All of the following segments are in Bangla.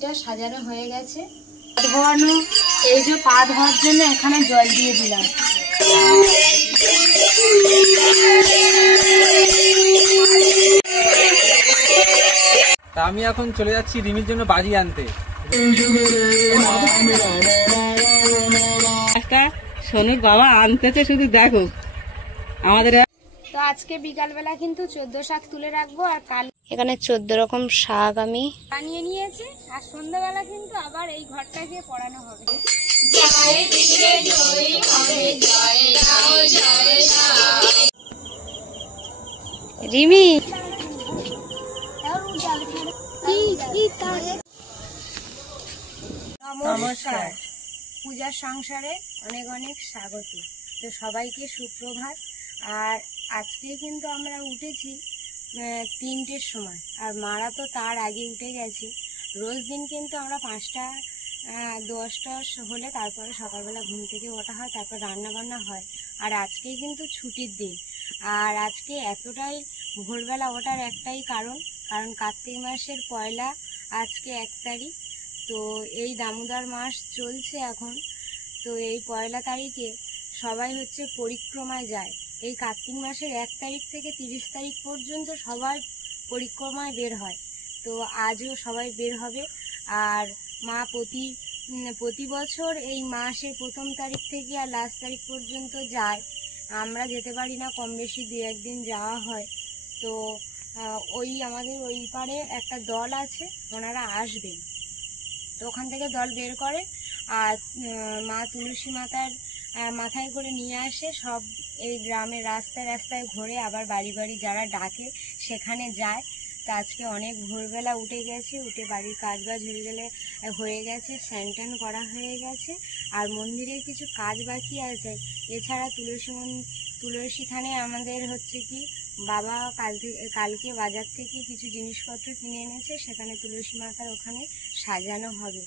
কাঁথিটা সাজানো হয়ে গেছে। ধোয়ানো, এই যে পা ধোয়ার জন্য এখানে জল দিয়ে দিলাম। তা আমি এখন চলে যাচ্ছি রিমির জন্য বাজি আনতে। একটা সোনুর বাবা আনতেছে, শুধু দেখো আমাদের। তো আজকে বিকালবেলা কিন্তু 14 শাক তুলে রাখবো, আর কাল এখানে 14 রকম শাক আমি বানিয়ে নিয়েছি। আর সন্ধ্যাবেলা কিন্তু আবার এই ঘরটা গিয়ে পড়ানো হবে। রিমি নমস্কার, পূজার সংসারে অনেক অনেক স্বাগত। তো সবাইকে সুপ্রভাত। আর আজকে কিন্তু আমরা উঠেছি 3টের সময়, আর মারা তো তার আগে উঠে গেছি। রোজ দিন কিন্তু আমরা 5টা 10টা হলে তারপরে সকালবেলা ঘুম থেকে ওঠা হয়, তারপর রান্না বান্না হয়। আর আজকেই কিন্তু ছুটির দিন। আর আজকে এতটাই ভোরবেলা ওঠার একটাই কারণ কার্তিক মাসের পয়লা, আজকে 1 তারিখ। তো এই দামোদর মাস চলছে এখন। তো এই পয়লা তারিখে সবাই হচ্ছে পরিক্রমায় যায়। এই কার্তিক মাসের 1 তারিখ থেকে 30 তারিখ পর্যন্ত সবাই পরিক্রমায় বের হয়। তো আজও সবাই বের হবে। আর মা প্রতি বছর এই মাসের 1ম তারিখ থেকে আর লাস্ট তারিখ পর্যন্ত যায়। আমরা যেতে পারি না, কম বেশি 2-1 দিন যাওয়া হয়। তো ওই আমাদের ওই পারে একটা দল আছে, ওনারা আসবেন। তো ওখান থেকে দল বের করে আর মা তুলসী মাতার মাথায় করে নিয়ে আসে। সব এই গ্রামের রাস্তায় রাস্তায় ঘুরে আবার বাড়ি বাড়ি যারা ডাকে সেখানে যায়। তো আজকে অনেক ভোরবেলা উঠে গেছি, উঠে বাড়ির কাজ বাজ হয়ে গেছে, স্নান টান করা হয়ে গেছে। আর মন্দিরের কিছু কাজ বাকি আছে। এছাড়া তুলসী থানে আমাদের হচ্ছে কি বাবা কালকে বাজার থেকে কিছু জিনিসপত্র কিনে এনেছে, সেখানে তুলসী মাতার ওখানে সাজানো হবে।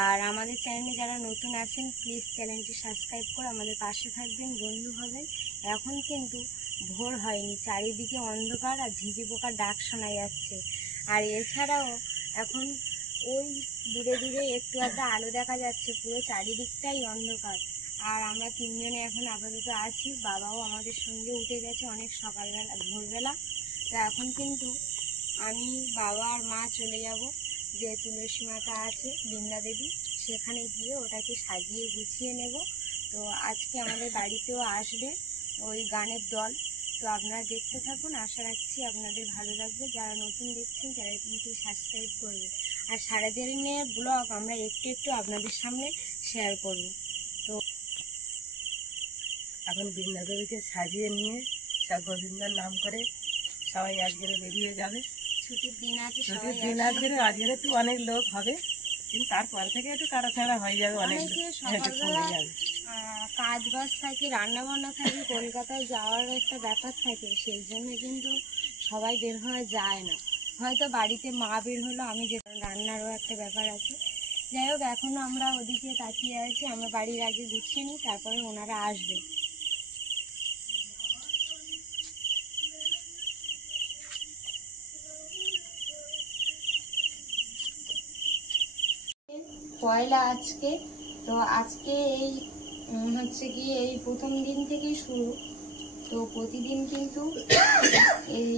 আর আমাদের চ্যানেলে যারা নতুন আছেন প্লিজ চ্যানেলটি সাবস্ক্রাইব করে আমাদের পাশে থাকবেন, বন্ধু হবেন। এখন কিন্তু ভোর হয়নি, চারিদিকে অন্ধকার আর ঝিঁঝি পোকার ডাক শোনা যাচ্ছে। আর এছাড়াও এখন ওই দূরে দূরে একটু আধটা আলো দেখা যাচ্ছে, পুরো চারিদিকটাই অন্ধকার। আর আমরা 3 জনে এখন আপাতত আছি। বাবাও আমাদের সঙ্গে উঠে গেছে অনেক সকালবেলা ভোরবেলা। তো এখন কিন্তু আমি, বাবা আর মা চলে যাব যে তুলসী মাতা আছে বৃন্দা দেবী, সেখানে গিয়ে ওটাকে সাজিয়ে গুছিয়ে নেব। তো আজকে আমাদের বাড়িতেও আসবে ওই গানের দল। তো আপনারা দেখতে থাকুন, আশা রাখছি আপনাদের ভালো লাগবে। যারা নতুন দেখছেন তারা কিন্তু সাবস্ক্রাইব করবে। আর সারাদিনের ব্লগ আমরা একটু একটু আপনাদের সামনে শেয়ার করব। তো এখন বৃন্দা দেবীকে সাজিয়ে নিয়ে সব গোবিন্দার নাম করে সবাই আজকে বেরিয়ে যাবে। ছুটির দিন আছে, ছুটির দিন আজকে একটু অনেক লোক হবে, কিন্তু তারপর থেকে একটু কাটাছাড়া হয়ে যাবে, অনেক সকালবেলা কাজ বাজ থাকে, রান্না বান্না থাকে, কলকাতায় যাওয়ার একটা ব্যাপার থাকে, সেই জন্য কিন্তু সবাই বের হয়ে যায় না। হয়তো বাড়িতে মা বের হলো, আমি যে রান্নারও একটা ব্যাপার আছে। যাই হোক, এখনো আমরা ওদিকে তাকিয়ে আছি। আমরা বাড়ির আগে গুছিয়ে নিই, তারপরে ওনারা আসবে। পয়লা আজকে। তো আজকে এই হচ্ছে কি এই 1ম দিন থেকেই শুরু। তো প্রতিদিন কিন্তু এই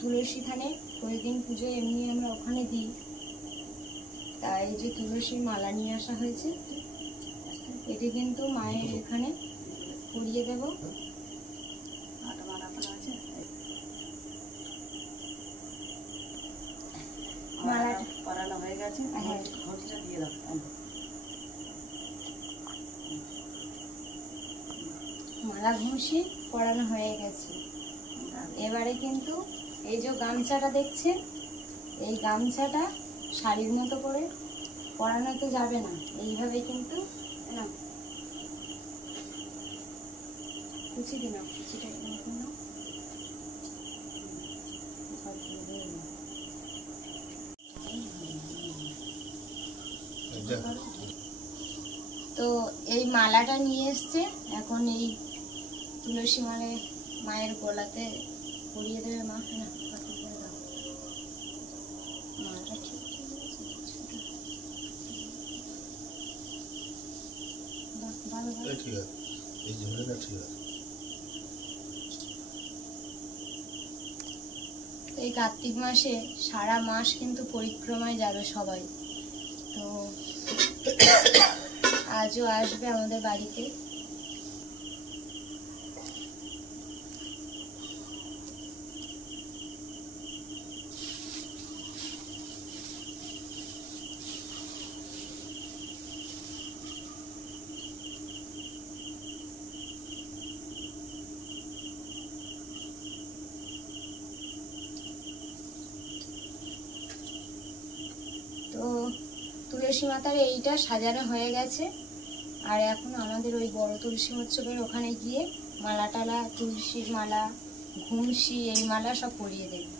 তুলসী থানে প্রতিদিন পুজো এমনি আমরা ওখানে দিই। তাই এই যে তুলসীর মালা নিয়ে আসা হয়েছে, এটি কিন্তু মায়ের এখানে পরিয়ে দেব। মালাটা পরানো হয়ে গেছে। হ্যাঁ, দিয়ে দাও। মালা ঘুষি পরানো হয়ে গেছে। এবারে কিন্তু এই যে গামছাটা দেখছেন, এই গামছাটা শাড়ির মতো করে পরানো তো যাবে না, এইভাবে কিন্তু না কুচি দিন, কুচিটা নাও। তো এই মালাটা নিয়ে এসছে, এখন এই তুলসী মায়ের গলাতে পরিয়ে দেবে মা। না মালাটা ঠিক ঠিক আছে, এই ঝুড়িটা ঠিক আছে। এই কার্তিক মাসে সারা মাস কিন্তু পরিক্রমায় যাবে সবাই, তো আজও আসবে আমাদের বাড়িতে। তো তুলসী মাতার এইটা সাজানো হয়ে গেছে, আর এখন আমাদের ওই বড় তুলসী মৎসবের ওখানে গিয়ে মালা টালা, তুলসীর মালা, ঘুমসি, এই মালা সব পরিয়ে দেবে।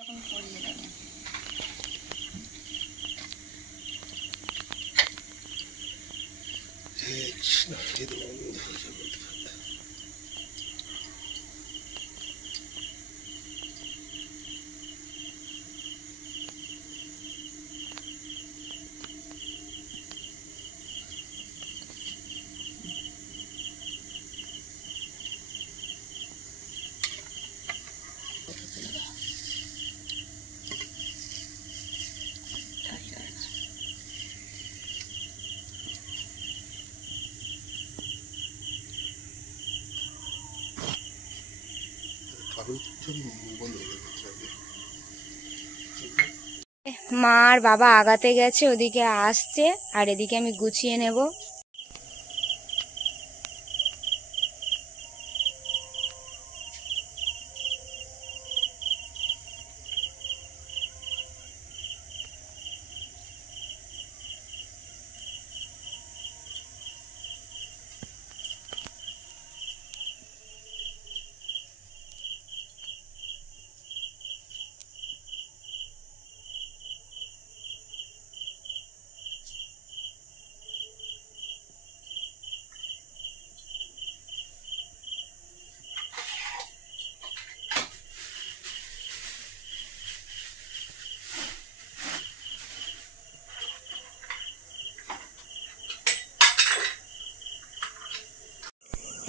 এখন পরিয়ে দেবে। মা আর বাবা আগাতে গেছে, ওদিকে আসছে, আর এদিকে আমি গুছিয়ে নেব।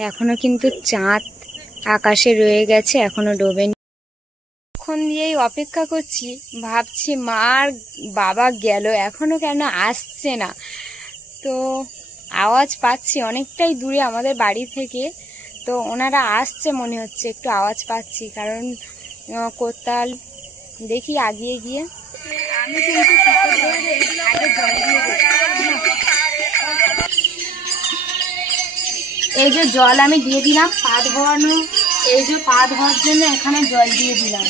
এখনো কিন্তু চাঁদ আকাশে রয়ে গেছে, এখনো ডোবেনি। এখন দিয়েই অপেক্ষা করছি, ভাবছি মা আর বাবা গেল, এখনো কেন আসছে না। তো আওয়াজ পাচ্ছি অনেকটাই দূরে আমাদের বাড়ি থেকে, তো ওনারা আসছে মনে হচ্ছে, একটু আওয়াজ পাচ্ছি, কারণ কোতাল দেখি আগিয়ে গিয়ে। আমি কিন্তু এই যে জল আমি দিয়ে দিলাম পা ধোয়ানো, এই যে পা ধোয়ার জন্য এখানে জল দিয়ে দিলাম।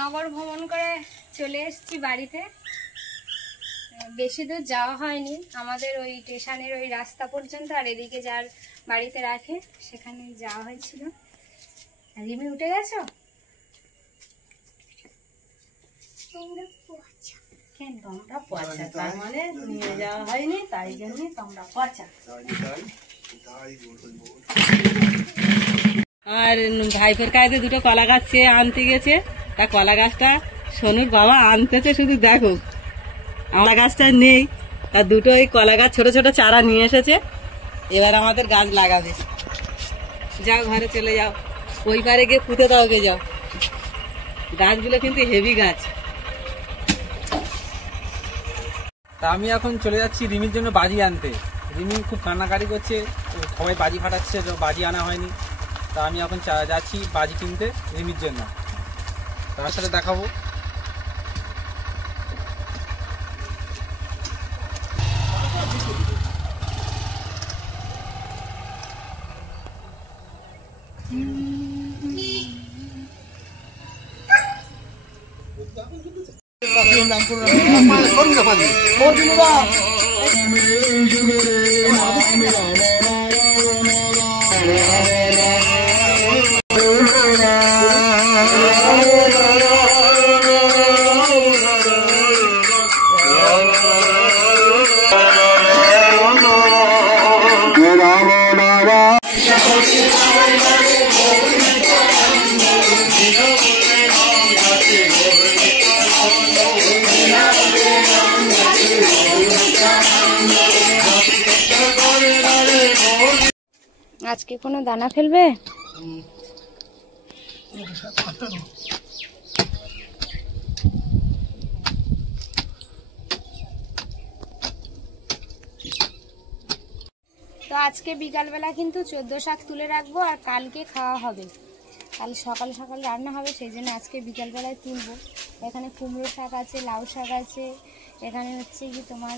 নগর ভ্রমণ করে চলে এসেছি বাড়িতে। বেশি দূর যাওয়া হয়নি, আমাদের ওই স্টেশনের ওই রাস্তা পর্যন্ত, আর এদিকে যার বাড়িতে রাখে সেখানে যাওয়া হয়েছিল। রিমি উঠে গেছো? কেন তোমরা পচা, তার মানে নিয়ে যাওয়া হয়নি, তাই জন্য তোমরা পচা। আর ভাইপোর কাছে দুটো কলা গাছ চেয়ে আনতে গেছে, তা কলা গাছটা সোনুর বাবা আনতেছে, শুধু দেখো কলা গাছটা নেই, তা দুটো ওই কলা গাছ ছোট ছোট চারা নিয়ে এসেছে, এবার আমাদের গাছ লাগাবে। যাও ঘরে চলে যাও, ওই পারে গিয়ে পুঁতে দাও, গে যাও। গাছগুলো কিন্তু হেভি গাছ। তা আমি এখন চলে যাচ্ছি রিমির জন্য বাজি আনতে। রিমি খুব কান্নাকাটি করছে, সবাই বাজি ফাটাচ্ছে, তো বাজি আনা হয়নি। তা আমি এখন যাচ্ছি বাজি কিনতে রিমির জন্য, তার সাথে দেখাবো। আজকে কোনো দানা ফেলবে? তো আজকে বিকালবেলা কিন্তু 14 শাক তুলে রাখবো, আর কালকে খাওয়া হবে। কাল সকাল সকাল রান্না হবে, সেই জন্য আজকে বিকালবেলায় তুলবো। এখানে কুমড়ো শাক আছে, লাউ শাক আছে, এখানে হচ্ছে কি তোমার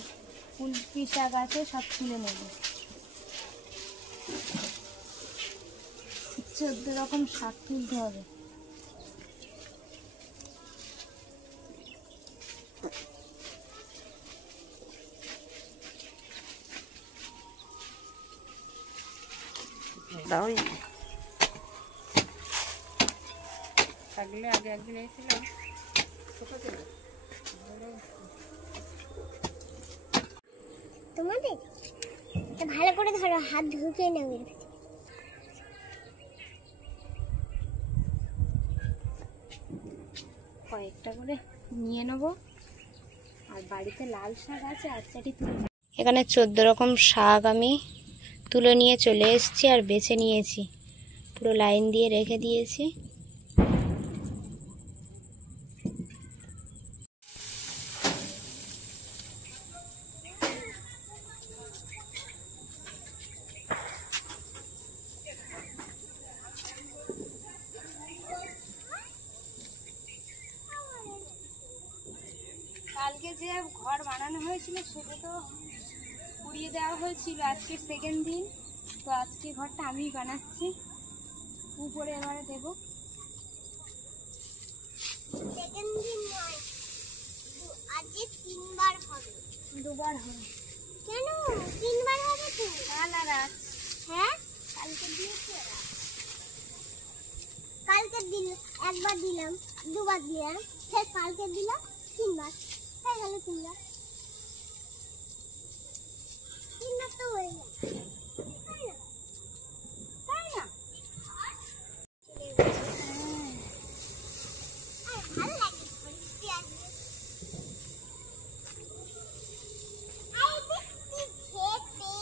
কুলপি শাক আছে, সব তুলে নেব। 14 রকম শাক তুলতে হবে। থাকলে আগে একদিন এসেছিলাম, তোমাদের ভালো করে ধরো, হাত ঢুকে নেবে। কয়েকটা করে নিয়ে নেবো, আর বাড়িতে লাল শাক আছে, আচ্ছাটি তুলে। এখানে 14 রকম শাক আমি তুলে নিয়ে চলে এসেছি, আর বেছে নিয়েছি, পুরো লাইন দিয়ে রেখে দিয়েছি। কালকে যে ঘর বানানো হয়েছিল সেটা তো পুড়িয়ে দেওয়া হয়েছিল, আজকে সেকেন্ড দিন। তো আজকে ঘরটা আমি বানাচ্ছি, উপরে এবারে দেবো। সেকেন্ড দিন নয়, আজকে 3 বার হবে। 2 বার হবে। কেন 3 বার হবে তো? কাল আর আজ। হ্যাঁ, কালকে দিয়েছি। কালকে দিন একবার দিলাম, 2 বার দিলাম, ফের কালকে দিলাম 3 বার, হয়ে গেল 3 বার। 3 বার তো হয়ে গেল, তাই না? আর ভালো লাগে বৃষ্টি আসবে। আই বৃষ্টি ঝেপে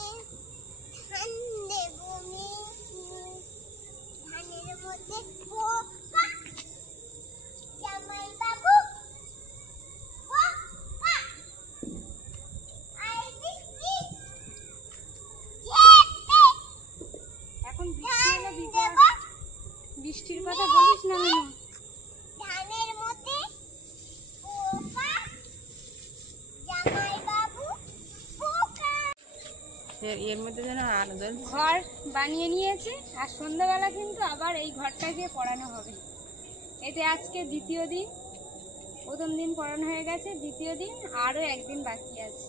ধান দেবো ধানের মধ্যে পোকা, জামাই বাবু পোকা। আই বৃষ্টি ঝেপে এখন বৃষ্টি ধান এলে দেবো বৃষ্টির কথা বলিস না মিনু। ধানের মধ্যে পোকা, জামাই বাবু পোকা। এর মধ্যে যেন আনন্দ। ঘর বানিয়ে নিয়েছে, আর সন্ধ্যাবেলা কিন্তু আবার এই ঘরটাকে পড়ানো হবে। এতে আজকে দ্বিতীয় দিন। প্রথম দিন পড়ানো হয়ে গেছে, দ্বিতীয় দিন আরও একদিন বাকি আছে।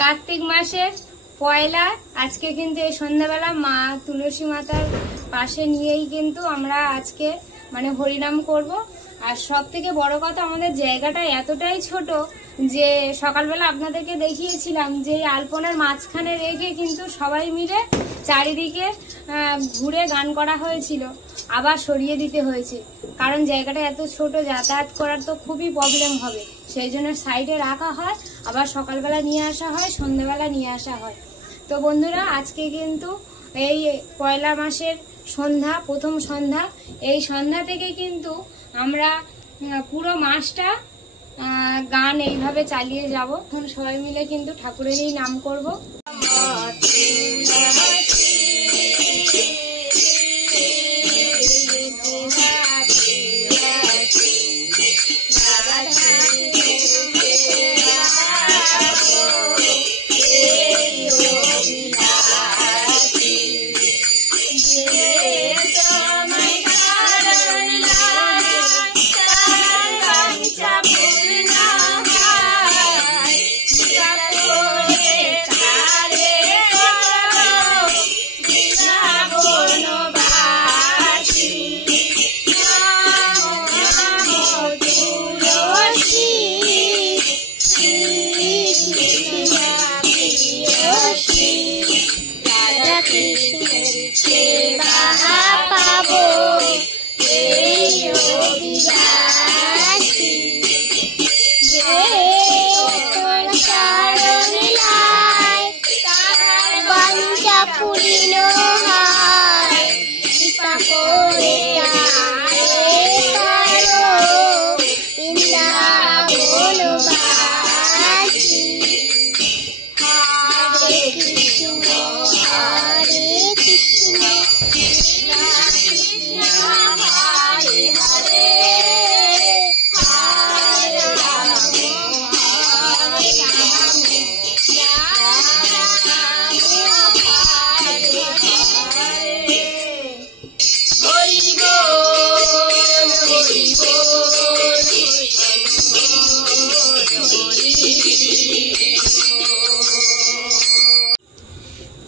কার্তিক মাসের পয়লা, আজকে কিন্তু এই সন্ধ্যাবেলা মা তুলসী মাতার পাশে নিয়েই কিন্তু আমরা আজকে মানে হরিনাম করব। আর সব থেকে বড় কথা, আমাদের জায়গাটা এতটাই ছোট যে সকালবেলা আপনাদেরকে দেখিয়েছিলাম যে এই আলপনার মাঝখানে রেখে কিন্তু সবাই মিলে চারিদিকে ঘুরে গান করা হয়েছিল, আবার সরিয়ে দিতে হয়েছে, কারণ জায়গাটা এত ছোট, যাতায়াত করার তো খুবই প্রবলেম হবে, সেই জন্য সাইডে রাখা হয়, আবার সকালবেলা নিয়ে আসা হয়, সন্ধ্যাবেলা নিয়ে আসা হয়। তো বন্ধুরা, আজকে কিন্তু এই পয়লা মাসের সন্ধ্যা, প্রথম সন্ধ্যা, এই সন্ধ্যা থেকে কিন্তু আমরা পুরো মাসটা গান এইভাবে চালিয়ে যাব। এখন সবাই মিলে কিন্তু ঠাকুরেরই নাম করব।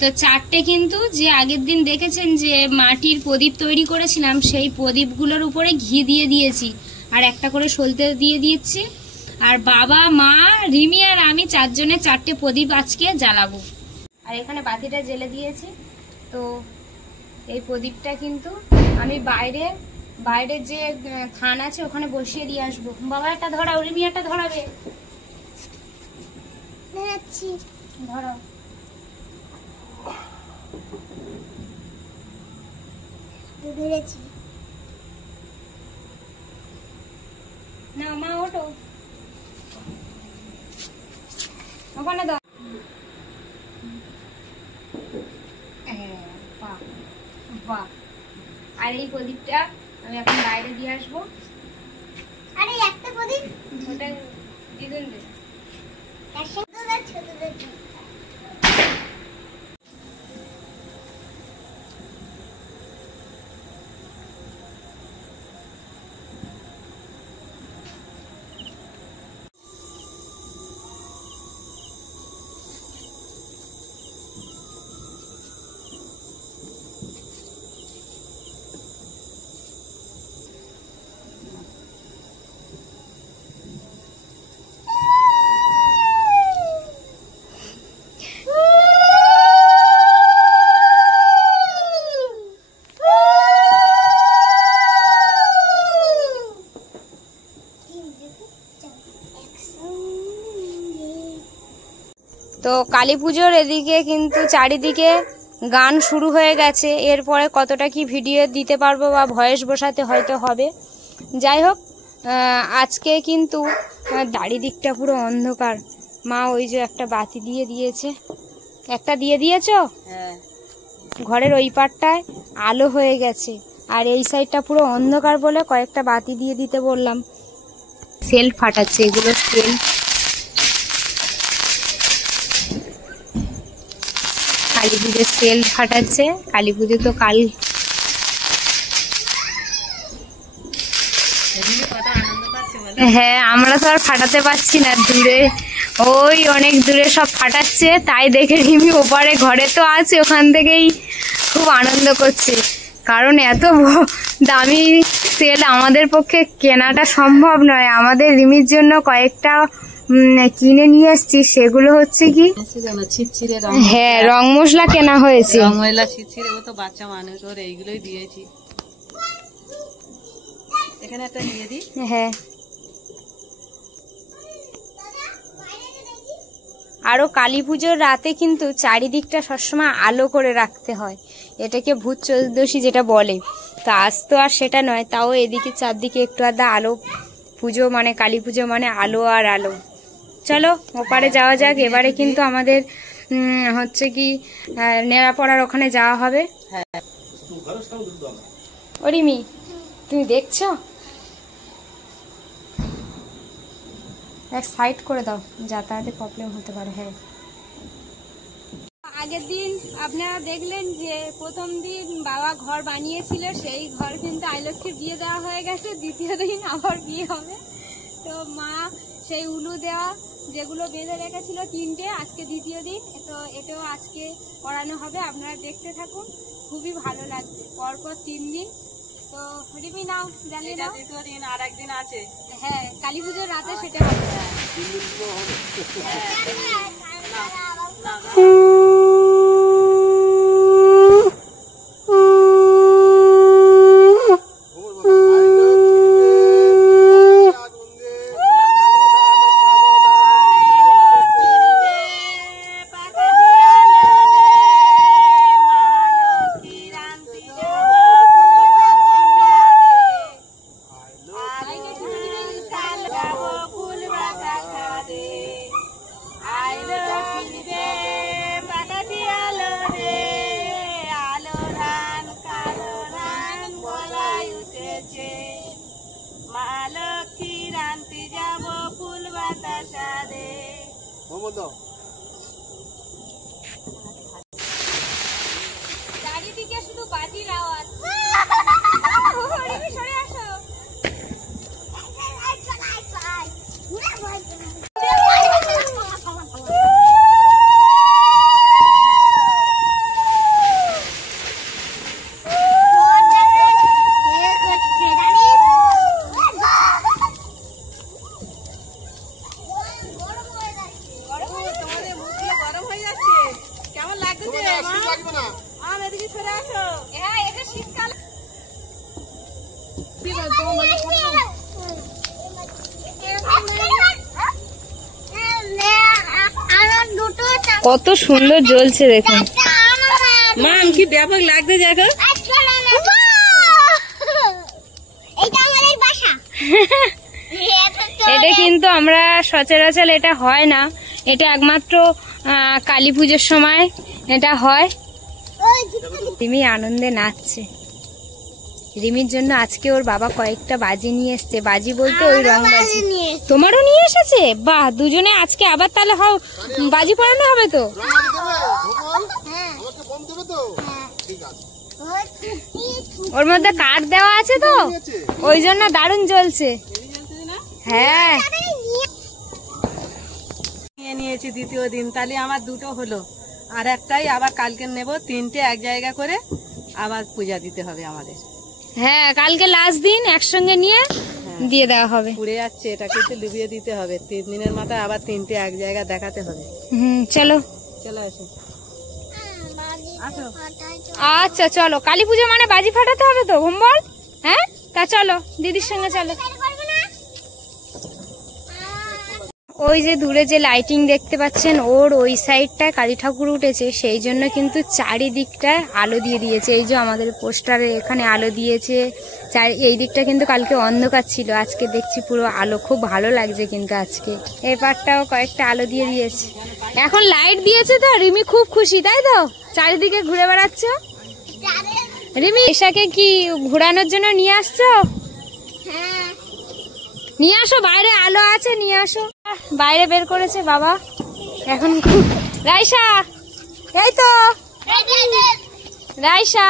তো চারটে কিন্তু যে আগের দিন দেখেছেন যে মাটির প্রদীপ তৈরি করেছিলাম, সেই প্রদীপগুলোর উপরে ঘি দিয়ে দিয়েছি, আর একটা করে সলতে দিয়ে দিচ্ছি। আর বাবা, মা, রিমি আর আমি চারজনে চারটে প্রদীপ আজকে জ্বালাবো। আর এখানে বাতিটা জ্বেলে দিয়েছি। তো এই প্রদীপটা কিন্তু আমি বাইরে যে থান আছে ওখানে বসিয়ে দিয়ে আসবো। বাবা একটা ধরাও, রিমি একটা ধরাবে, ধরাও। ধরেছি না মা, ওঠো, ওখানে দাও। বাহ বাহ। আর এই প্রদীপটা আমি এখন বাইরে দিয়ে আসবো। আরে একটা প্রদীপ ওটা দিদুন দে, ছোটদের তো কালী পুজোর এদিকে কিন্তু চারিদিকে গান শুরু হয়ে গেছে। এরপরে কতটা কি ভিডিও দিতে পারবো বা ভয়েস বসাতে হয়তো হবে। যাই হোক, আজকে কিন্তু দাড়ি দিকটা পুরো অন্ধকার। মা ওই যে একটা বাতি দিয়ে দিয়েছে, একটা দিয়ে দিয়েছো, ঘরের ওই পাটটায় আলো হয়ে গেছে, আর এই সাইডটা পুরো অন্ধকার বলে কয়েকটা বাতি দিয়ে দিতে বললাম। সেল ফাটাচ্ছে, এগুলো সেল। কালী পুজোর সেল ফাটাচ্ছে। কালী পুজো তো কাল। হ্যাঁ, আমরা তো আর ফাটাতে পারছি না, দূরে ওই অনেক দূরে সব ফাটাচ্ছে, তাই দেখে রিমি ওপারে ঘরে তো আছে, ওখান থেকেই খুব আনন্দ করছে। কারণ এত দামি সেল আমাদের পক্ষে কেনাটা সম্ভব নয়। আমাদের রিমির জন্য কয়েকটা কিনে নিয়ে এসছি, সেগুলো হচ্ছে কি ছিটছিড়ে হ্যাঁ রং মশলা কেনা হয়েছে। রং মশলা ছিটছিড়ে, ও তো বাচ্চা মানুষ, ওর এইগুলোই দিয়েছি। এখানে একটা দিয়ে দিই। হ্যাঁ, আরো কালী পুজোর রাতে কিন্তু চারিদিকটা সবসময় আলো করে রাখতে হয়, এটাকে ভূত চতুর্দশী যেটা বলে। তো আজ তো আর সেটা নয়, তাও এদিকে চারদিকে একটু আধা আলো। পুজো মানে কালী পুজো মানে আলো আর আলো। চলো ওপারে যাওয়া যাক। এবারে কিন্তু আমাদের হচ্ছে কি নেড়াপড়ার ওখানে যাওয়া হবে। ও রিমি, তুমি দেখছো? এক সাইড করে দাও, যাতায়াতে প্রবলেম হতে পারে। হ্যাঁ, আগের দিন আপনারা দেখলেন যে প্রথম দিন বাবা ঘর বানিয়েছিল, সেই ঘর কিন্তু আইলক্ষ্মীর বিয়ে দেওয়া হয়ে গেছে। দ্বিতীয় দিন আবার বিয়ে হবে। তো মা সেই উলু দেওয়া যেগুলো বেঁধে রেখেছিল 3টে, আজকে দ্বিতীয় দিন, তো এটাও আজকে করানো হবে। আপনারা দেখতে থাকুন, খুবই ভালো লাগবে। পরপর 3 দিন। তো রিমি নাও, জ্বালিয়ে দাও। দ্বিতীয় দিন আর একদিন আছে। হ্যাঁ, কালী পুজোর রাতে সেটা হবে। চারিদিকে শুধু বাজির আওয়াজ। সরে আসো। কত সুন্দর জ্বলছে দেখুন। মা কি ব্যাপক লাগতে দেখো। এটা কিন্তু আমরা সচরাচর এটা হয় না, এটা একমাত্র কালী পুজোর সময় এটা হয়। রিমি আনন্দে নাচছে। রিমির জন্য আজকে ওর বাবা কয়েকটা বাজি নিয়ে এসছে। বাজি বলতে ওই রং বাজি। তোমারও নিয়ে এসেছে? বাহ, দুজনে আজকে আবার তাহলে বাজি পড়ানো হবে তো। ওর মধ্যে কাঠ দেওয়া আছে তো, ওই জন্য দারুণ জ্বলছে। হ্যাঁ, নিয়ে নিয়েছি দ্বিতীয় দিন, তাহলে আমার 2টো হলো, আর একটাই আবার কালকে নেব। 3টে এক জায়গা করে আবার পূজা দিতে হবে আমাদের। হ্যাঁ, কালকে লাস্ট দিন একসঙ্গে নিয়ে দিয়ে দেওয়া হবে। পুড়ে যাচ্ছে, এটাকে একটু ডুবিয়ে দিতে হবে। 3 দিনের মাথায় আবার 3টে এক জায়গা দেখাতে হবে। চলো চলে আসো। আচ্ছা চলো, কালী পুজো মানে বাজি ফাটাতে হবে তো ভম্বল। হ্যাঁ, তা চলো দিদির সঙ্গে চলো। ওই যে দূরে যে লাইটিং দেখতে পাচ্ছেন, ওর ওই সাইডটায় কালী ঠাকুর উঠেছে, সেই জন্য কিন্তু চারিদিকটায় আলো দিয়ে দিয়েছে। এই যে আমাদের পোস্টারে এখানে আলো দিয়েছে। এই দিকটা কিন্তু কালকে অন্ধকার ছিল, আজকে দেখছি পুরো আলো। খুব ভালো লাগছে কিন্তু আজকে। এই পাটটাও কয়েকটা আলো দিয়ে দিয়েছে, এখন লাইট দিয়েছে তো। রিমি খুব খুশি, তাই তো? চারিদিকে ঘুরে বেড়াচ্ছ। রিমি, এসাকে কি ঘোরানোর জন্য নিয়ে আসছো? নিয়ে আসো, বাইরে আলো আছে, নিয়ে আসো। বাইরে বের করেছে বাবা এখন। রাইসা, এই তো রাইসা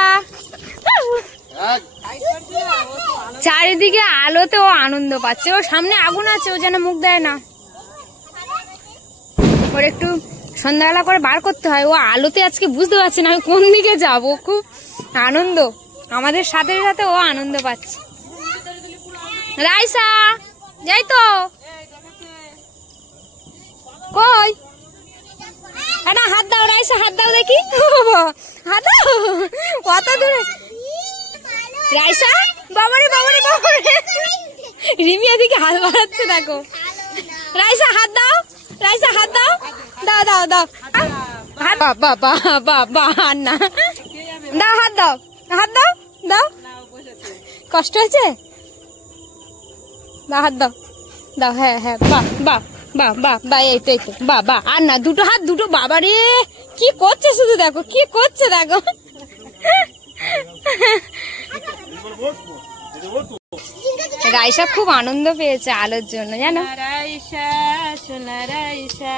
চারিদিকে আলোতে ও আনন্দ পাচ্ছে, ওর সামনে আগুন আছে, ও যেন মুখ দেয় না। ওর একটু সন্ধ্যাবেলা করে বার করতে হয়, ও আলোতে আজকে বুঝতে পারছে না আমি কোন দিকে যাব। খুব আনন্দ, আমাদের সাথে সাথে ও আনন্দ পাচ্ছে। রাইসা যাই তো কই, না হাত দাও রাইসা, হাত দাও দেখি, হাত দাও কত দূরে। রাইসা বাবারে বাবারে বাবারে, রিমি এদিকে হাত বাড়াচ্ছে দেখো। রাইসা হাত দাও, রাইসা হাত দাও, দাও দাও দাও হাত, বাবা বাবা না দাও, হাত দাও, হাত দাও দাও, কষ্ট হয়েছে, দাও হাত দাও দাও, হ্যাঁ হ্যাঁ, বাহ বাহ বাহ বাহ বাহ, এই তো এই তো, বাহ বাহ, আর না দুটো হাত দুটো, বাবা রে কি করছে শুধু দেখো, কি করছে দেখো। রাইসা খুব আনন্দ পেয়েছে আলোর জন্য জানো। রাইসা সোনা রাইসা,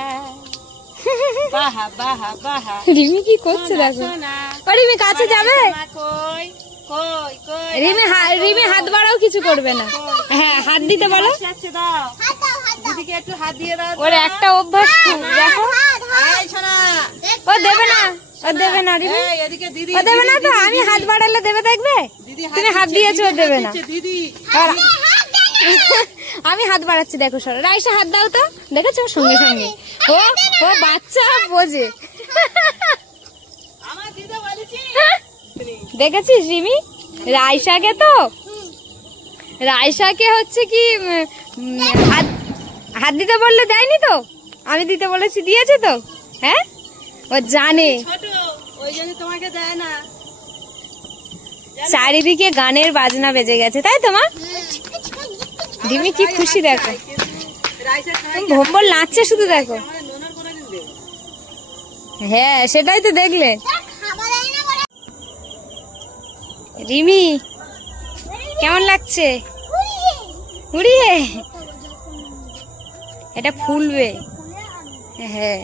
বাহা বাহা বাহা, রিমি কি করছে দেখো। ও রিমি কাছে যাবে, কই কই কই, রিমি হাত বাড়াও কিছু করবে না, হ্যাঁ হাত দিতে বলো। আচ্ছা দাও দিদিকে একটু হাত দিয়ে দাও। ওর একটা অভ্যাস খুব দেখো, এই সোনা, ও দেবে না, ও দেবে না রিমি, এই এদিকে দিদি, ও দেবে না তো, আমি হাত বাড়ালে দেবে দেখবে, তুমি হাত দিয়েছো ও দেবে না। দিদি আর আমি হাত বাড়াচ্ছি দেখো, সরো রাইসা হাত দাও তো, দেখেছো সঙ্গে সঙ্গে, ও ও বাচ্চা বোঝে। আমার দিদা বলেছি, দেখেছিস রিমি, রাইসাকে তো, রাইসাকে হচ্ছে কি হাত হাত দিতে বললে দেয়নি তো, আমি দিতে বলেছি দিয়েছে তো, হ্যাঁ ও জানে। ছোট ওই জন্য তোমাকে দেয় না। চারিদিকে গানের বাজনা বেজে গেছে তাই তো মা, রিমি কি খুশি দেখো, রাইসা খাই, ভোম্বল নাচছে শুধু দেখো। আমার নোনার করে দিন দেবো। হ্যাঁ সেটাই তো দেখলে। রিমি কেমন লাগছে, উড়িয়ে এটা ফুলবে, হ্যাঁ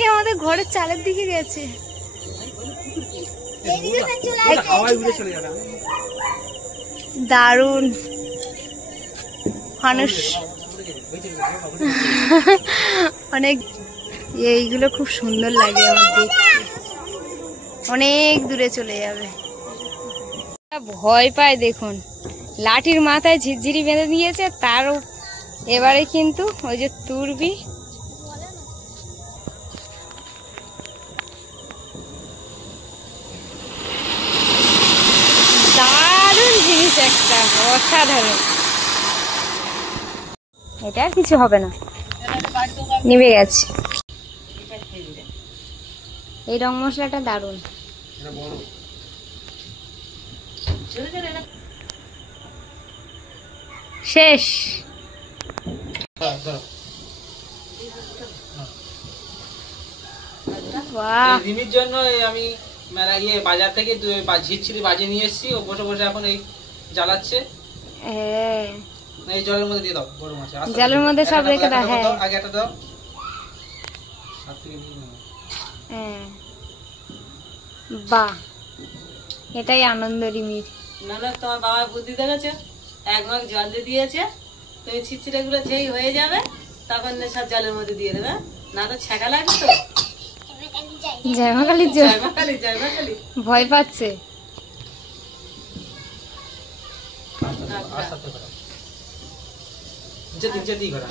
এ আমাদের ঘরের চালের দিকে গেছে, হাওয়ায় উড়ে চলে যাবে। দারুণ মানুষ অনেক, এইগুলো খুব সুন্দর লাগে আমার দেখতে, অনেক দূরে চলে যাবে। ভয় পায় দেখুন, লাঠির মাথায় ঝিরঝিরি বেঁধে দিয়েছে, তার এবারে কিন্তু ওই যে তুরবি, দারুণ জিনিস একটা, অসাধারণ। এটা আর কিছু হবে না, নিভে গেছে। এই রং মশলাটা দারুণ, শেষ। বাহ, রিমির জন্য আমি মেলা গিয়ে বাজার থেকে ঝিরঝিরি বাজিয়ে নিয়ে এসেছি, ও বসে বসে এখন এই জ্বালাচ্ছে। হ্যাঁ এই জলের মধ্যে দিয়ে দাও, বড় মাছ জলের মধ্যে সব রেখে দাও, হ্যাঁ আগে একটা দাও, হাত থেকে নিয়ে নাও। হ্যাঁ বাহ, এটাই আনন্দ রিমির। না না, তোমার বাবা বুদ্ধি দেখেছে, এক ভাগ জল দিয়ে দিয়েছে, তুমি ছিটছিটে গুলো যেই হয়ে যাবে তখন সব জলের মধ্যে দিয়ে দেবে, না তো ছ্যাঁকা লাগবে তো। জয় মা কালীর জয়, জয় মা কালী, জয় মা কালী। ভয় পাচ্ছে। আস্তে আস্তে করো, নিচে দিয়ে ঘোরা,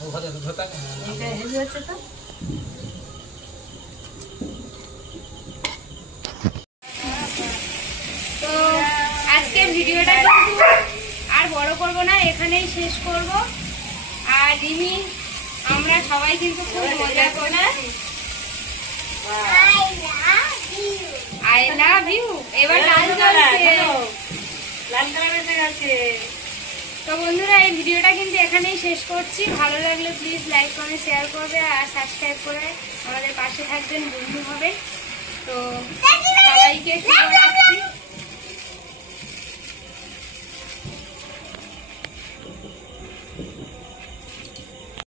ও ভালো ধোতা এটা হেভি হচ্ছে তো। তো আজকের ভিডিওটা কিন্তু আর বড় করব না, এখানেই শেষ করব। আর রিমি আমরা সবাই কিন্তু খুব মজা করেছি। I love you. এবার লাল জ্বলছে, লাল কালার এসে গেছে। তো বন্ধুরা এই ভিডিওটা কিন্তু এখানেই শেষ করছি। ভালো লাগলে প্লিজ লাইক কমেন্ট শেয়ার করবে আর সাবস্ক্রাইব করে আমাদের পাশে থাকবেন, বন্ধু হবে। তো সবাইকে শুভরাত্রি।